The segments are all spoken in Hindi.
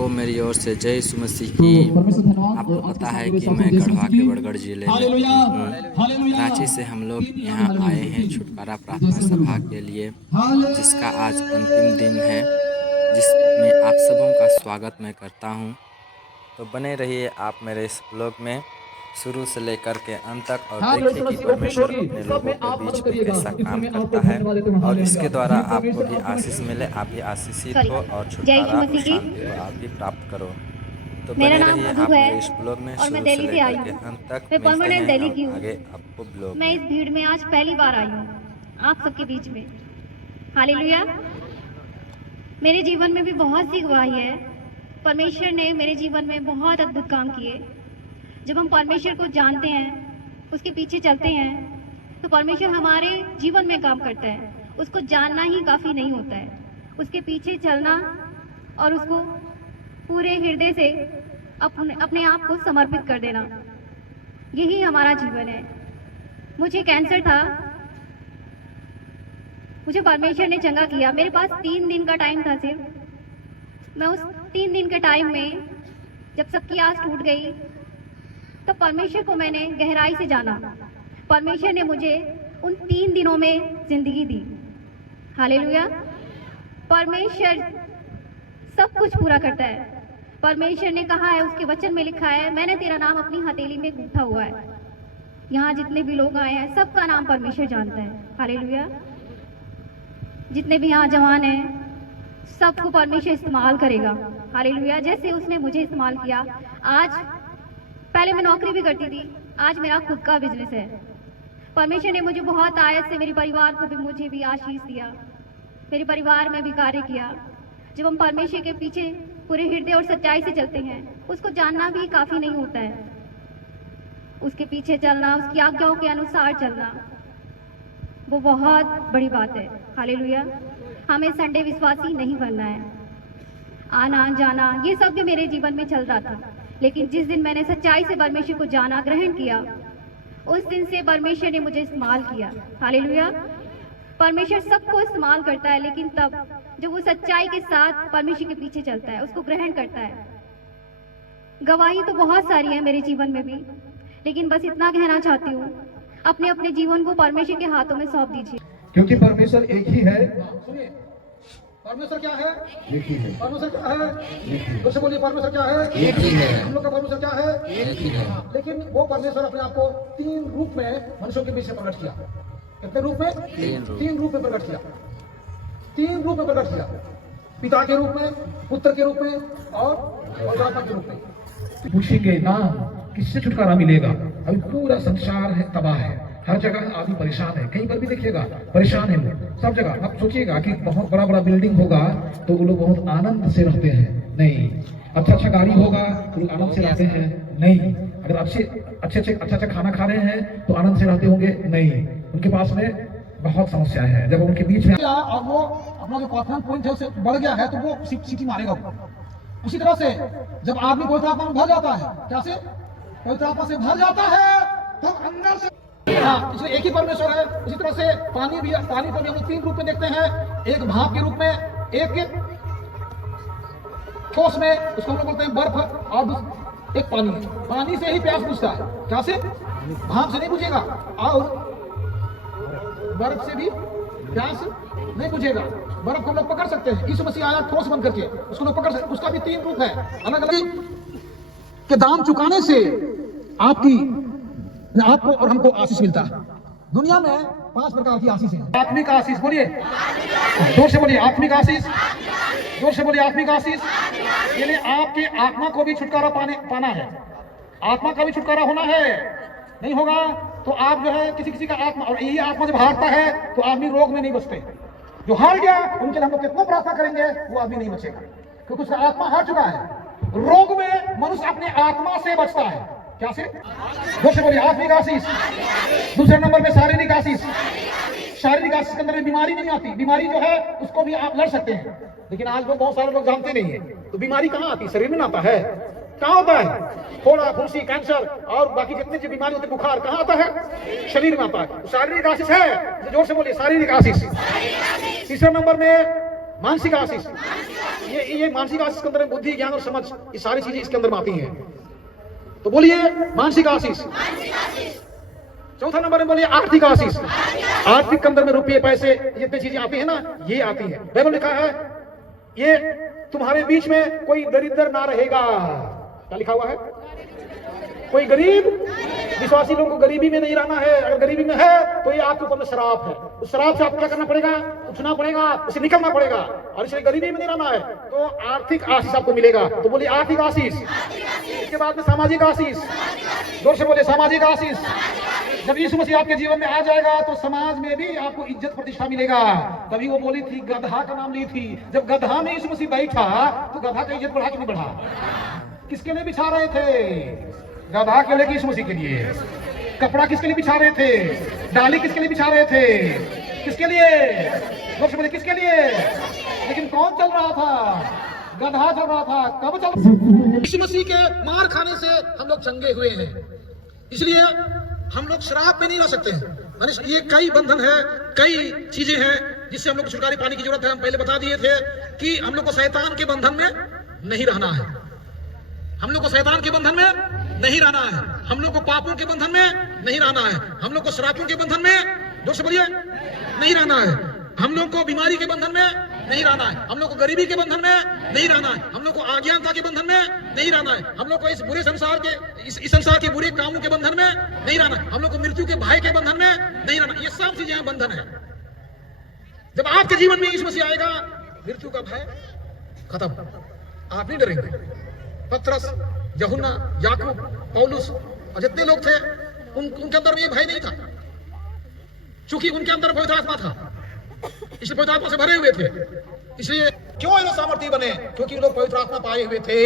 सबको मेरी ओर से जय यीशु मसीह की। आपको पता है कि मैं गढ़वा के बड़गढ़ जिले में हूँ। रांची से हम लोग यहाँ आए हैं छुटकारा प्रार्थना सभा के लिए, जिसका आज अंतिम दिन है, जिसमें आप सबों का स्वागत मैं करता हूँ। तो बने रहिए आप मेरे इस ब्लॉग में शुरू से लेकर के अंत तक, और देखिए कि परमेश्वर अपने लोगों के बीच में कैसा काम करता है, और इसके द्वारा आपको भी आशीष मिले, आप भी आशीषित हो और छुटकारा और शांति को आप भी प्राप्त करो। तो बने रहिए आप मेरे इस ब्लॉग में शुरू से लेकर के अंत तक। मिलते हैं और आगे आपको ब्लॉग मैं इस भीड़ में आज पहली बार आई हूँ आप सबके बीच में। हालेलुया। मेरे जीवन में भी बहुत सी गवाही है। परमेश्वर ने मेरे जीवन में बहुत अद्भुत काम किए। जब हम परमेश्वर को जानते हैं, उसके पीछे चलते हैं, तो परमेश्वर हमारे जीवन में काम करता है। उसको जानना ही काफ़ी नहीं होता है, उसके पीछे चलना और उसको पूरे हृदय से अपने आप को समर्पित कर देना, यही हमारा जीवन है। मुझे कैंसर था, मुझे परमेश्वर ने चंगा किया। मेरे पास 3 दिन का टाइम था सिर्फ। मैं उस 3 दिन के टाइम में जब सबकी आस टूट गई, तो परमेश्वर को मैंने गहराई से जाना। परमेश्वर ने मुझे उन 3 दिनों में जिंदगी दी। हालेलुया। परमेश्वर सब कुछ पूरा करता है। परमेश्वर ने कहा है, उसके वचन में लिखा है, मैंने तेरा नाम अपनी हथेली में गूंथा हुआ है। यहाँ जितने भी लोग आए हैं, सबका नाम परमेश्वर जानता है। हालेलुया। जितने भी यहाँ जवान हैं, सबको परमेश्वर इस्तेमाल करेगा। हालेलुया। जैसे उसने मुझे इस्तेमाल किया। आज पहले मैं नौकरी भी करती थी, आज मेरा खुद का बिजनेस है। परमेश्वर ने मुझे बहुत आयत से मेरे परिवार को भी, मुझे भी आशीष दिया। मेरे परिवार में भी कार्य किया। जब हम परमेश्वर के पीछे पूरे हृदय और सच्चाई से चलते हैं, उसको जानना भी काफ़ी नहीं होता है। उसके पीछे चलना, उसकी आज्ञाओं के अनुसार चलना, वो बहुत बड़ी बात है। हालेलुया। हमें संडे विश्वासी नहीं बनना है। आना जाना ये सब भी मेरे जीवन में चल रहा था, लेकिन जिस दिन मैंने सच्चाई से परमेश्वर को जाना, ग्रहण किया, उस दिन से परमेश्वर ने मुझे इस्तेमाल किया। हालेलुया। परमेश्वर सबको इस्तेमाल करता है, लेकिन तब जब वो सच्चाई के साथ परमेश्वर के पीछे चलता है, उसको ग्रहण करता है। गवाही तो बहुत सारी है मेरे जीवन में भी, लेकिन बस इतना कहना चाहती हूँ, अपने अपने जीवन को परमेश्वर के हाथों में सौंप दीजिए, क्योंकि परमेश्वर एक ही है। परमेश्वर क्या है? एक ही है। परमेश्वर क्या है? एक ही है। कुछ बोलिए, परमेश्वर क्या है? एक ही है। हम लोग का परमेश्वर क्या है? एक ही है। लेकिन वो परमेश्वर अपने आप को 3 रूप में मनुष्यों के बीच में प्रकट किया। कितने रूप में? 3 रूप में प्रकट किया। 3 रूप में प्रकट किया। पिता के रूप में, पुत्र के रूप में और पवित्र के रूप में। पूछेंगे ना किससे छुटकारा मिलेगा? अभी पूरा संसार है, तबाह है, हर जगह आदमी परेशान है। कहीं पर भी देखिएगा परेशान है लोग, सब जगह। आप सोचिएगा कि बहुत बड़ा बड़ा बिल्डिंग होगा तो वो लोग बहुत आनंद से रहते हैं? नहीं। अच्छा गाड़ी होगा तो लोग आनंद से रहते हैं? नहीं। अगर अच्छा खाना खा रहे हैं तो आनंद से रहते होंगे? नहीं। उनके पास में बहुत समस्याएं हैं। जब उनके बीच में और वो अपना जो कॉन्फिडेंस पॉइंट है उससे बढ़ गया है, तो वो सीटी मारेगा वो। उसी तरह से जब आदमी पवित्र आत्मा में भर जाता है, क्या से? पवित्र आत्मा से भर जाता है, तो अंदर से, हाँ, इसलिए एक ही परमेश्वर है। उसी तरह से पानी भी, पानी को भी हम लोग 3 रूप में देखते हैं। एक भाप के रूप में, एक ठोस में, उसको हम लोग बोलते हैं बर्फ, और एक पानी। पानी से ही प्यास बुझता है। क्या से? भाप से नहीं बुझेगा, और बर्फ से भी प्यास नहीं बुझेगा। बर्फ को लोग पकड़ सकते हैं। यीशु मसीह आया ठोस बन करके, उसको लोग पकड़ सकते हैं। उसका भी 3 रूप है। अलग अलग के दाम चुकाने से आपको और हमको आशीष मिलता है। दुनिया में 5 प्रकार की आशीष है। आत्मिक आशीष, बोलिए जोर से, बोलिए आत्मिक आशीष, जोर से बोलिए आत्मिक आशीष। ये लिए आपके आत्मा को भी छुटकारा पाना है। आत्मा का भी छुटकारा होना है। नहीं होगा तो आप जो है किसी का आत्मा, और यही आत्मा जब हारता है तो आदमी रोग में नहीं बचते। जो हार गया उनके लिए हम लोग कितना प्रार्थना करेंगे, वो आदमी नहीं बचेगा, क्योंकि उसका आत्मा हार चुका है। रोग में मनुष्य अपने आत्मा से बचता है। क्या से? जोर से बोलिए आत्मिक आशीष। दूसरे नंबर में शारीरिक आशीष। शारीरिक आशीष के अंदर में बीमारी नहीं आती। बीमारी जो है उसको भी आप लड़ सकते हैं, लेकिन आज लोग, बहुत सारे लोग जानते नहीं है। तो बीमारी कहाँ आती? शरीर में आता है। कहाँ होता है? फोड़ा, फुंसी, कैंसर और बाकी जितनी जो बीमारी होती है, बुखार, कहाँ आता है? शरीर में आता है। शारीरिक आशीष है। जोर से बोलिए शारीरिक आशीष। तीसरे नंबर में मानसिक आशीष। ये मानसिक आशीष के अंदर बुद्धि, ज्ञान और समझ, ये सारी चीजें इसके अंदर में आती हैं। तो बोलिए मानसिक आशीष। चौथा नंबर में बोलिए आर्थिक आशीष। आर्थिक के अंदर में रुपये, पैसे, जितनी चीजें आती है ना, ये आती है। बाइबल लिखा है ये तुम्हारे बीच में कोई दरिद्र ना रहेगा। क्या लिखा हुआ है? कोई गरीब, विश्वासी लोगों को गरीबी में नहीं रहना है। अगर गरीबी में है तो ये आपके ऊपर में श्राप है। उस श्राप से आपको क्या करना पड़ेगा? उठना पड़ेगा, उसे निकलना पड़ेगा, और इसलिए गरीबी में नहीं रहना है। तो आर्थिक आशीष आपको मिलेगा। तो बोलिए आर्थिक आशीष। इसके बाद में सामाजिक आशीष। जोर से बोलिए सामाजिक आशीष। जब यीशु मसीह आपके जीवन में आ जाएगा तो समाज में भी आपको इज्जत प्रतिष्ठा मिलेगा। तभी वो बोली थी, गधा का नाम ली थी। जब गधा में यीशु मसीह बैठा तो गधा का इज्जत बढ़ा कि नहीं बढ़ा? किसके लिए बिछा रहे थे? गधा के लिए कि यीशु मसीह के लिए? कपड़ा किसके लिए बिछा रहे थे? डाली किसके लिए बिछा रहे थे? किसके लिए? किसके लिए? लेकिन कौन चल रहा था? गधा चल रहा था। कब चल? यीशु मसीह के मार खाने से हम लोग चंगे हुए हैं। इसलिए हम लोग शराब में नहीं रह सकते हैं। ये कई बंधन है, कई चीजें हैं जिससे हम लोग को छुटकारे पाने की जरूरत है। हम पहले बता दिए थे कि हम लोग को शैतान के बंधन में नहीं रहना है। हम लोग को शैतान के बंधन में नहीं रहना है। हम लोग को पापों के बंधन में नहीं रहना है। हम लोग को श्रापों के बंधन में, जोर से बोलिए, नहीं रहना है। हम लोग को बीमारी के बंधन में नहीं रहना है। हम लोग को गरीबी के बंधन में नहीं रहना है। हम लोग को अज्ञानता के बंधन में नहीं रहना है। हम लोग को इस बुरे संसार के, इस संसार के बुरे कामों के बंधन में नहीं रहना है। हम लोग को मृत्यु के भय के बंधन में नहीं रहना। ये सब चीजें बंधन है। जब आपके जीवन में यीशु मसीह आएगा, मृत्यु का भय खत्म। आप नहीं डरेंगे। पतरस, यूहन्ना, याकूब, पौलुस और जितने लोग थे, उनके अंदर में ये भय नहीं था, क्योंकि उनके अंदर पवित्र आत्मा था। इसलिए पवित्र आत्मा से भरे हुए थे। इसलिए क्यों ये लोग सामर्थी बने? क्योंकि लोग पवित्र आत्मा पाए हुए थे।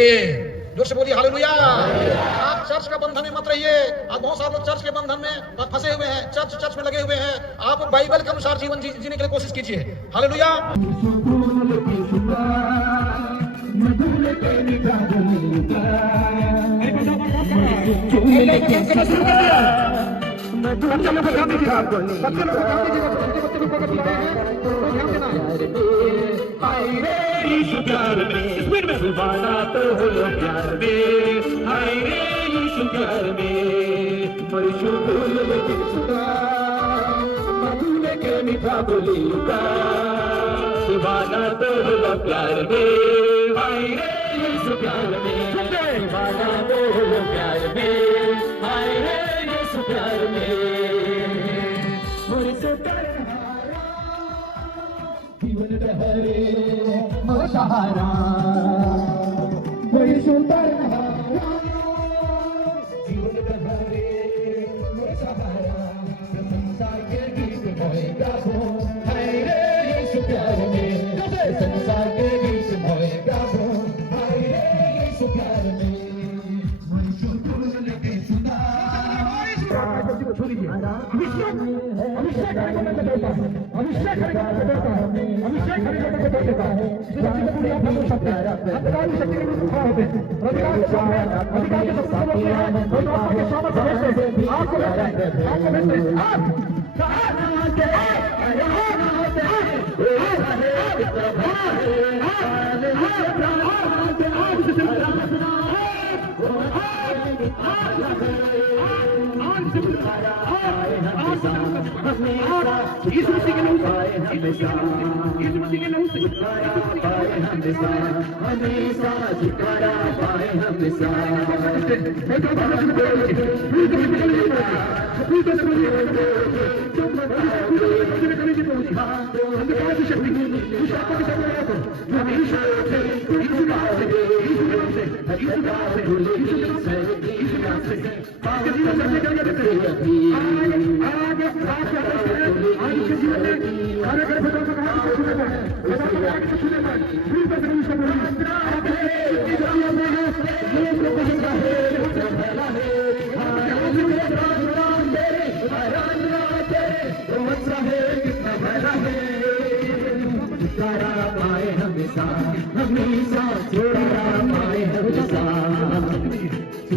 जोर से बोलिए हालेलुया। आप चर्च का बंधन में मत रहिए। आप बहुत सारे लोग चर्च के बंधन में फंसे हुए हैं, चर्च में लगे हुए हैं। आप बाइबल के अनुसार जीवन जीने के लिए कोशिश कीजिए। हालेलुया।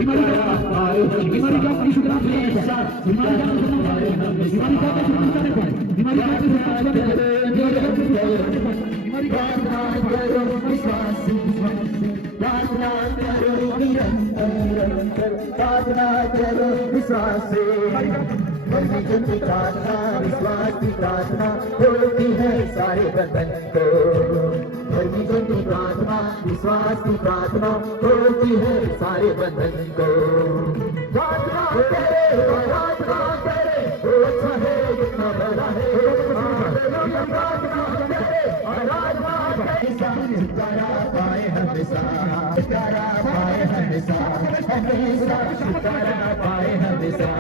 बीमारी का विश्वास की प्रार्थना होती है सारे बदन को। प्रार्थना विश्वास की प्रार्थना होती है सारे बदन को। प्रार्थना करे प्रार्थना करे अच्छा है जितना बड़ा है। प्रार्थना करे आराधना करे छुटकारा पाए हमेशा, छुटकारा पाए हमेशा, हमेशा छुटकारा पाए हमेशा।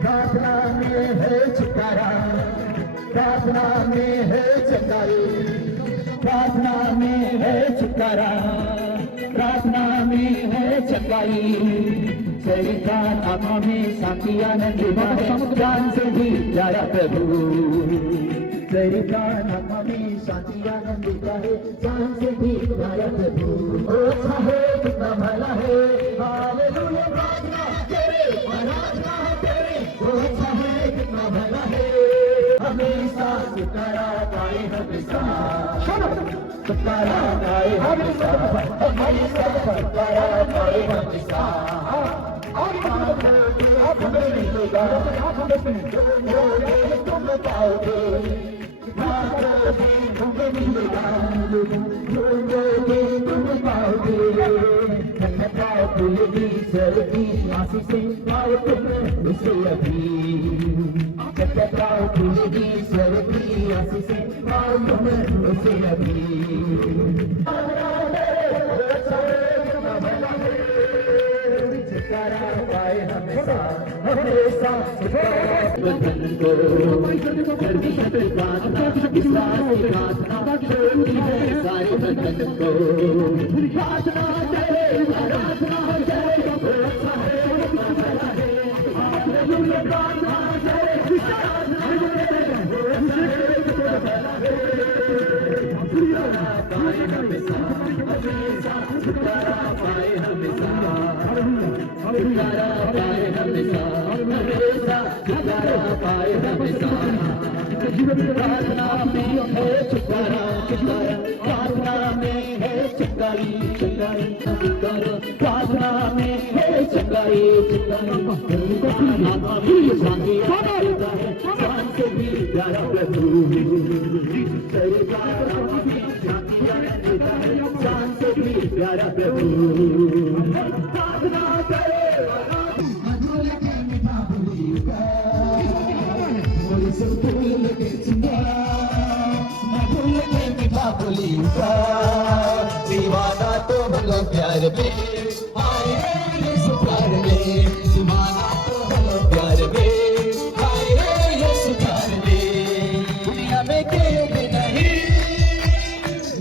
प्रार्थना में है छुटकारा, प्रार्थना में है चंगाई, प्रार्थना में है छुटकारा, प्रार्थना में है चंगाई। चरिता आत्मा में शांति आनंद जान से भी प्यारा प्रभु। चरिता आत्मा में शांति आनंद है जान से भी प्यारा प्रभु। अच्छा है कितना भला है, हालेलुया। प्रार्थना करे आराधना करे, अच्छा है कितना भला है। हमेशा छुटकारा पाए हमेशा, छुटकारा पाए हमेशा, हमेशा छुटकारा पाए हमेशा। आप हमें मिलेगा, तुम पाओगे, तुम मिलेगा, तुम पाओगे। खुलेगी सर्दी आशीष पाओ तुम उसे अभी। खुलेगी सर्दी आशीष पाओ तुम उसे अभी। छुटकारा पाए हमेशा, हमेशा बदन को। प्रार्थना विश्वास की प्रार्थना होती है सारे बदन को। प्रार्थना करे आराधना करे अच्छा है कितना भला है। हालेलुया। प्रार्थना करे आराधना करे अच्छा है कितना भला है। छुटकारा पाए हमेशा, हमेशा छुटकारा पाए हमेशा, छुटकारा पाए हमेशा, हमेशा छुटकारा पाए हमेशा। प्रार्थना में है छुटकारा, छुटकारा प्रार्थना में है चंगाई, चंगाई छुटकारा प्रार्थना में है चंगाई, चंगाई। शांति देता है जान से भी प्यारा प्रभु। शांति देता है जान से भी प्यारा प्रभु। प्रार्थना करे दीवाना तो भलो प्यार में, आए यीशु प्यार में। दीवाना तो भलो प्यार में, आए यीशु प्यार में। दुनिया में कोई भी नहीं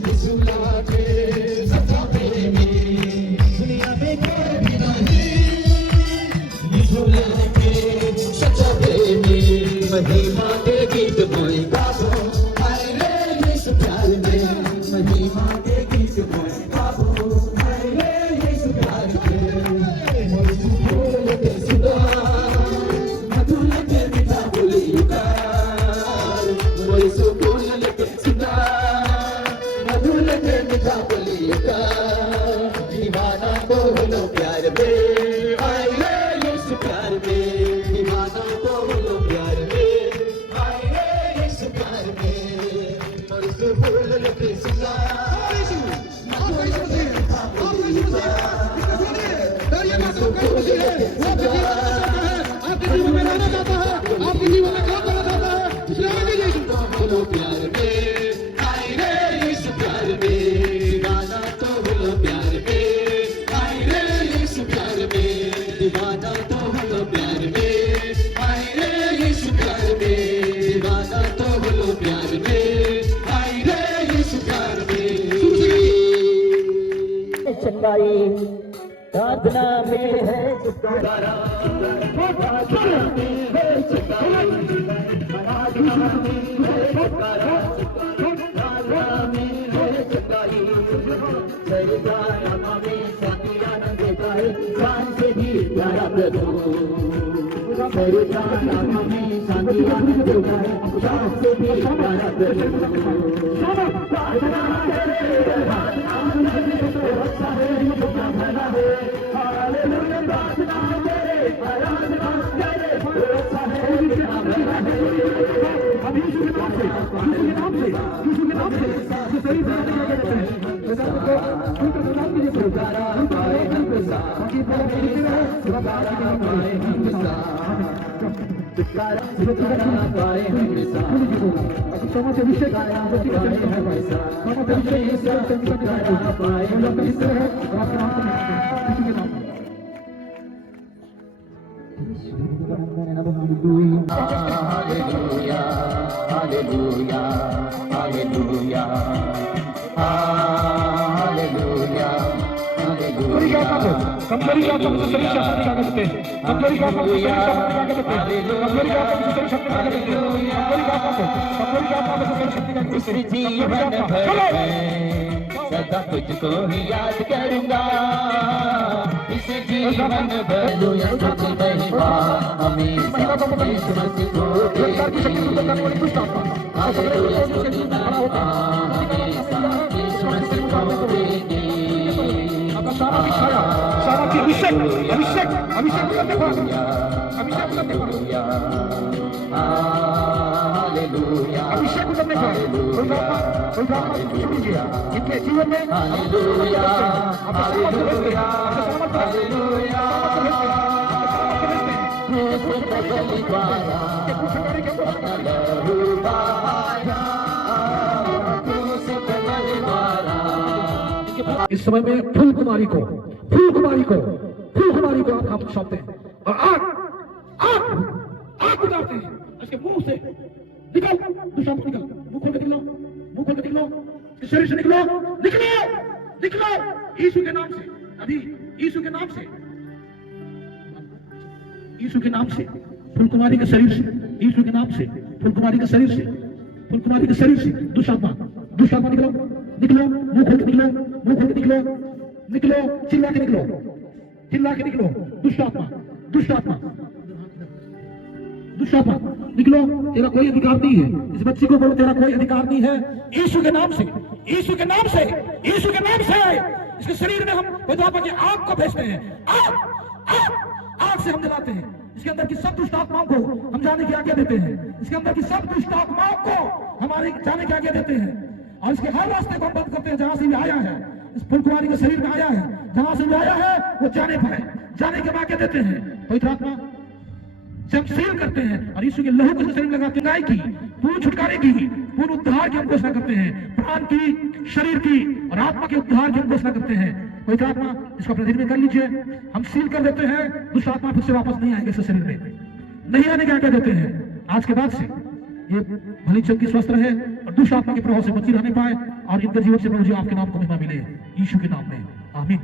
यीशु लागे सच्चा प्रेमी। दुनिया में कोई भी नहीं यीशु लागे सच्चा प्रेमी। महिमा के गीत मोई गाबो, आए यीशु प्यार में। महिमा के गीत मोई गाबो, आए यीशु प्यार में। मोई बोल के सुना मधुर के मीठा बोली पुकार। मोई बोल के सुना मधुर के मीठा बोली पुकार। दीवाना तो बोलो प्यार में, आए यीशु प्यार में। दीवाना तो बोलो प्यार में, आए यीशु प्यार में। मोई बोल के सुना आपके जीवन में रहना चाहता है, आपके जीवन में काम करना चाहता है, बोलो प्यार में, आए यीशु प्यार में। दीवाना तो बोलो प्यार में, आए यीशु प्यार में। दीवाना तो बोलो प्यार में, आए यीशु प्यार में। दीवाना तो बोलो प्यार में, आए यीशु प्यार में। चंगाई प्रार्थना में है छुटकारा, प्रार्थना में है छुटकारा, प्रार्थना में है छुटकारा, प्रार्थना में है छुटकारा। चरिता आत्मा में शांति आनंद देता है जान से भी प्यारा प्रभु। इस जीवन भर मैं सदा तुझको ही याद करूंगा, इस जीवन भर तुझ महिमा हमेशा यीशु मसीह को देंगे। हालेलुया स्तुति महिमा हमेशा यीशु मसीह को देंगे। इनके जीवन में इस समय में फूल कुमारी को आप सौंपते हैं और आग उतारते हैं इसके मुंह से। निकल दुष्ट निकल, मुंह खोल के निकलो, शरीर से निकलो यीशु के नाम से। अभी यीशु के नाम से फूल कुमारी के शरीर से, यीशु के नाम से फूल कुमारी के शरीर से दुष्ट आत्मा निकलो, मुंह खोल के निकलो, चिल्ला के निकलो, दुष्ट आत्मा निकलो। तेरा कोई अधिकार नहीं है, इस बच्ची को बोलो तेरा कोई अधिकार नहीं है। यीशु के नाम से इसके शरीर में हम पवित्र की आग को भेजते हैं, आग से हम जलाते हैं। इसके अंदर की सब दुष्ट आत्माओं को हम जाने की आज्ञा देते हैं, इसके अंदर की सब दुष्ट आत्माओं को हमारे जाने की आज्ञा देते हैं और इसके हर रास्ते को हम बंद करते हैं। जहां से भी आया है, इस फूल कुमारी के शरीर में आया है, जहां से भी आया है वो जाने की आज्ञा देते हैं। पवित्र आत्मा से हम सील करते हैं और यीशु के लहू को शरीर में लगाते हैं। की पूर्ण छुटकारे की, पूर्ण उद्धार की हम घोषणा करते हैं, प्राण की, शरीर की और आत्मा के उद्धार की हम घोषणा करते हैं। पवित्र आत्मा इसको अपने दिल में कर लीजिए। हम सील कर देते हैं, दुष्ट आत्मा फिर से वापस नहीं आएंगे, इस शरीर में नहीं आने की आज्ञा देते हैं। आज के बाद से ये भली चंगी स्वस्थ रहे और दुष्ट आत्मा के प्रभाव से बची रहने पाए और इनके जीवन से प्रभु जी आपके नाम को महिमा मिले, यीशु के नाम में आमीन।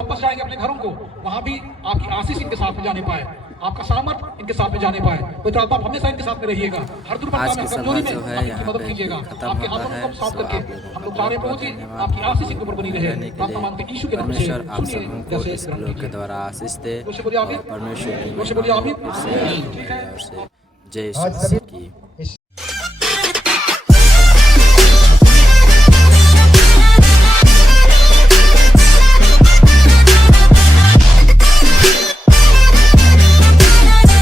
वापस जाएंगे अपने घरों को, वहां भी आपकी आशीष इनके साथ में जाने पाए, आपका सामर्थ इनके साथ में जाने पाए। तो आप हमेशा इनके साथ में रहिएगा, हर दुर्घटना में, कमजोरी में आपकी मदद कीजिएगा। आपके हाथों को साफ करके हम लोग सारे पहुंचे, आपकी आशीष इनके ऊपर बनी रहे। प्रार्थना मांगते यीशु के नाम से। परमेश्वर आप सबको इस लोग के द्वारा आशीष दे। परमेश्वर की बोलिए आमीन। जय यीशु मसीह की।